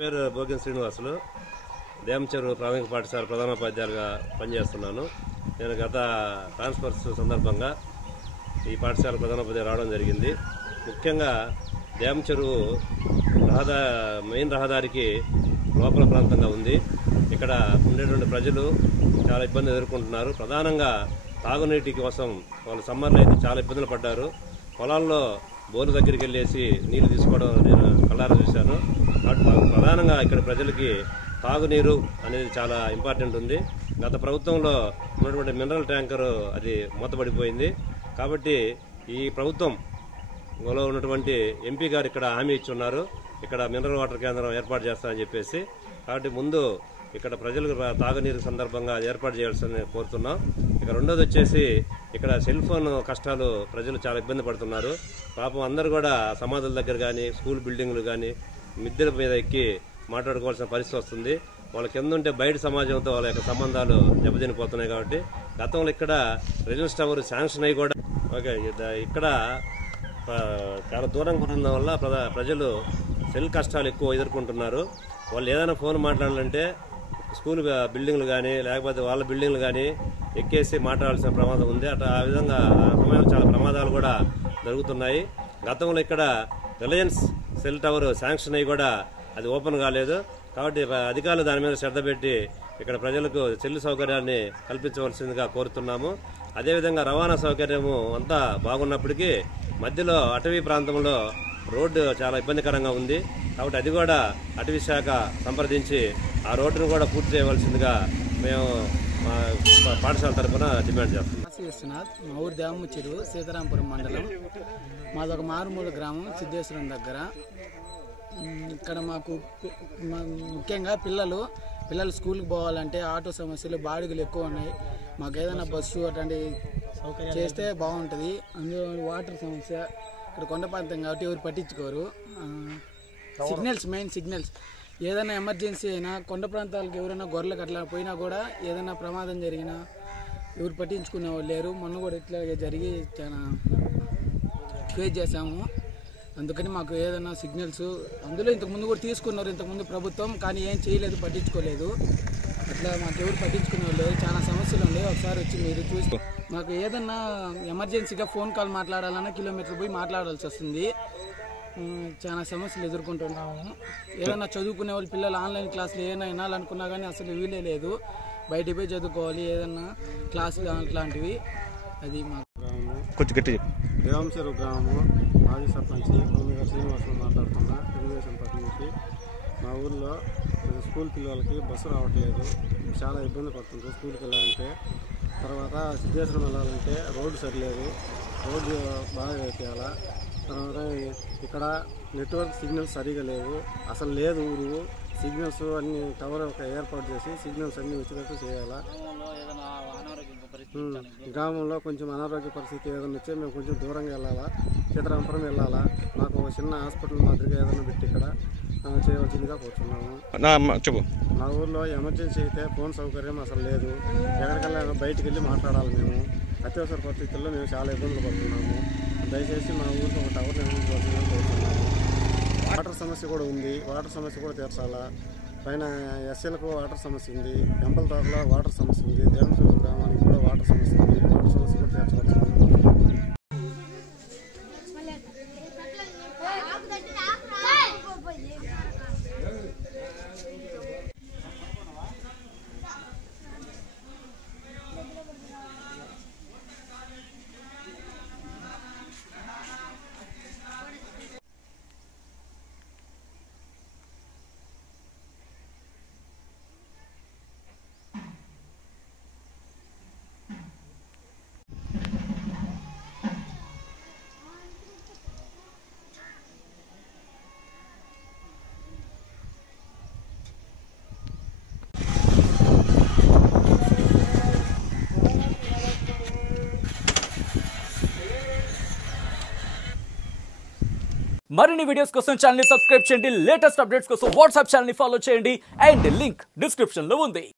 పేరు భోగిన్ శ్రీనివాసులు. దేమచెరువు ప్రాథమిక పాఠశాల ప్రధానోపాధ్యాయులుగా పనిచేస్తున్నాను. నేను గత ట్రాన్స్ఫర్స్ సందర్భంగా ఈ పాఠశాల ప్రధానోపాధ్యాయులు రావడం జరిగింది. ముఖ్యంగా దేమచెరువు మెయిన్ రహదారికి లోపల ప్రాంతంగా ఉంది. ఇక్కడ ఉండేటువంటి ప్రజలు చాలా ఇబ్బంది ఎదుర్కొంటున్నారు. ప్రధానంగా తాగునీటి కోసం వాళ్ళు సమ్మర్లో అయితే చాలా ఇబ్బందులు పడ్డారు. పొలాల్లో బోర్లు దగ్గరికి వెళ్ళేసి నీళ్లు తీసుకోవడం నేను కళ్ళారా చూశాను. ప్రధానంగా ఇక్కడ ప్రజలకి తాగునీరు అనేది చాలా ఇంపార్టెంట్ ఉంది. గత ప్రభుత్వంలో ఉన్నటువంటి మినరల్ ట్యాంకరు అది మూతపడిపోయింది. కాబట్టి ఈ ప్రభుత్వంలో ఉన్నటువంటి ఎంపీ గారు ఇక్కడ హామీ ఇచ్చున్నారు, ఇక్కడ మినరల్ వాటర్ కేంద్రం ఏర్పాటు చేస్తామని చెప్పేసి. కాబట్టి ముందు ఇక్కడ ప్రజలకు తాగునీరు సందర్భంగా ఏర్పాటు చేయాల్సిందని కోరుతున్నాం. ఇక రెండోది వచ్చేసి ఇక్కడ సెల్ ఫోన్ కష్టాలు ప్రజలు చాలా ఇబ్బంది పడుతున్నారు. పాపం అందరూ కూడా సమాధుల దగ్గర కానీ స్కూల్ బిల్డింగ్లు కానీ మిద్దెల మీద ఎక్కి మాట్లాడుకోవాల్సిన పరిస్థితి వస్తుంది. వాళ్ళ కింద ఉంటే బయట సమాజంతో వాళ్ళ యొక్క సంబంధాలు దెబ్బతినిపోతున్నాయి. కాబట్టి గతంలో ఇక్కడ రిలయన్స్ టవర్ శాంక్షన్ అయ్యి కూడా ఇక్కడ చాలా దూరంగా ఉండడం వల్ల ప్రజలు సెల్ కష్టాలు ఎక్కువ ఎదుర్కొంటున్నారు. వాళ్ళు ఏదైనా ఫోన్ మాట్లాడాలంటే స్కూల్ బిల్డింగ్లు కానీ లేకపోతే వాళ్ళ బిల్డింగ్లు కానీ ఎక్కేసి మాట్లాడాల్సిన ప్రమాదం ఉంది. ఆ విధంగా సమయంలో చాలా ప్రమాదాలు కూడా జరుగుతున్నాయి. గతంలో ఇక్కడ రిలయన్స్ సెల్ టవర్ శాంక్షన్ అయ్యి కూడా అది ఓపెన్ కాలేదు. కాబట్టి అధికారులు దాని మీద శ్రద్ధ పెట్టి ఇక్కడ ప్రజలకు సెల్ సౌకర్యాన్ని కల్పించవలసిందిగా కోరుతున్నాము. అదేవిధంగా రవాణా సౌకర్యము అంతా బాగున్నప్పటికీ మధ్యలో అటవీ ప్రాంతంలో రోడ్డు చాలా ఇబ్బందికరంగా ఉంది. కాబట్టి అది కూడా అటవీ శాఖ సంప్రదించి ఆ రోడ్డును కూడా పూర్తి చేయవలసిందిగా మేము పాఠశాల తరఫున డిమాండ్ చేస్తున్నాం. మా ఊరు దేమచెరువు సీతారాంపురం మండలం. మాదొక మారుమూల గ్రామం సిద్ధేశ్వరం దగ్గర. ఇక్కడ మాకు ముఖ్యంగా పిల్లలు స్కూల్కి పోవాలంటే ఆటో సమస్యలు, బాడుగులు ఎక్కువ ఉన్నాయి. మాకు ఏదైనా బస్సు అట్లాంటి చేస్తే బాగుంటుంది. అందులో వాటర్ సమస్య, ఇక్కడ కొండ ప్రాంతం కాబట్టి ఎవరు పట్టించుకోరు. మెయిన్ సిగ్నల్స్ ఏదైనా ఎమర్జెన్సీ అయినా కొండ ప్రాంతాలకు ఎవరైనా గొర్రెలకు అట్లా పోయినా కూడా ఏదైనా ప్రమాదం జరిగినా ఎవరు పట్టించుకునే వాళ్ళు లేరు. మొన్న కూడా ఇట్లా జరిగి చాలా ఫేస్ చేసాము. అందుకని మాకు ఏదైనా సిగ్నల్స్ అందులో ఇంతకుముందు కూడా తీసుకున్నారు ఇంతకుముందు ప్రభుత్వం, కానీ ఏం చేయలేదు, పట్టించుకోలేదు. అట్లా మాకు ఎవరు పట్టించుకునే వాళ్ళు లేదు. చాలా సమస్యలు ఉన్నాయి. ఒకసారి వచ్చి మీరు చూసి మాకు ఏదన్నా ఎమర్జెన్సీగా ఫోన్ కాల్ మాట్లాడాలన్నా కిలోమీటర్ పోయి మాట్లాడాల్సి వస్తుంది. చాలా సమస్యలు ఎదుర్కొంటున్నాము. ఏదైనా చదువుకునే వాళ్ళు పిల్లలు ఆన్లైన్ క్లాసులు ఏమైనా వినాలనుకున్నా కానీ అసలు వీలే లేదు. బయటికి పోయి చదువుకోవాలి ఏదన్నా క్లాసులు అట్లాంటివి. అది మాకు దేమచెరువు గ్రామము మాజీ సర్పంచ్ భూమిగారు శ్రీనివాసులు మాట్లాడుతున్నా. తెలుగుదేశం పార్టీ నుంచి మా ఊళ్ళో స్కూల్ పిల్లలకి బస్సు రావట్లేదు, చాలా ఇబ్బంది పడుతుంటారు స్కూల్కి వెళ్ళాలంటే. తర్వాత సిద్ధేశ్వరం వెళ్ళాలంటే రోడ్డు సరిలేదు, రోడ్డు బాగా వేయాలా. తర్వాత ఇక్కడ నెట్వర్క్ సిగ్నల్స్ సరిగా లేవు, అసలు లేదు ఊరు. సిగ్నల్స్ అన్ని టవర్ ఒక ఏర్పాటు చేసి సిగ్నల్స్ అన్ని వచ్చేటట్టు చేయాలా. గ్రామంలో కొంచెం అనారోగ్య పరిస్థితి ఏదైనా వచ్చే మేము కొంచెం దూరంగా వెళ్ళాలా, సీతారాంపురం వెళ్ళాలా. మాకు ఒక చిన్న హాస్పిటల్ మాదిరిగా ఏదైనా పెట్టి ఇక్కడ చేయవలసిందిగా కోరుతున్నాము. మా ఊర్లో ఎమర్జెన్సీ అయితే ఫోన్ సౌకర్యం అసలు లేదు. ఎక్కడికల్లా బయటికి వెళ్ళి మాట్లాడాలి. మేము అత్యవసర పరిస్థితుల్లో మేము చాలా ఇబ్బందులు పడుతున్నాము. దయచేసి మా ఊరికి ఒక టవర్ నిర్మించవలసిందిగా కోరుతున్నాము. వాటర్ సమస్య కూడా ఉంది, వాటర్ సమస్య కూడా తీర్చాలా. పైన ఎస్ఎల్కు వాటర్ సమస్య ఉంది, టెంపుల్ తోటలో వాటర్ సమస్య ఉంది, దేమచెరువు గ్రామానికి కూడా వాటర్ సమస్య ఉంది. వాటర్ సమస్య కూడా తీర్చవచ్చు. మరిన్ని వీడియోస్ కోసం ఛానల్ ని సబ్స్క్రైబ్ చేయండి. లేటెస్ట్ అప్డేట్స్ కోసం వాట్సాప్ ఛానల్ ని ఫాలో చేయండి. అండ్ లింక్ డిస్క్రిప్షన్ లో ఉంది.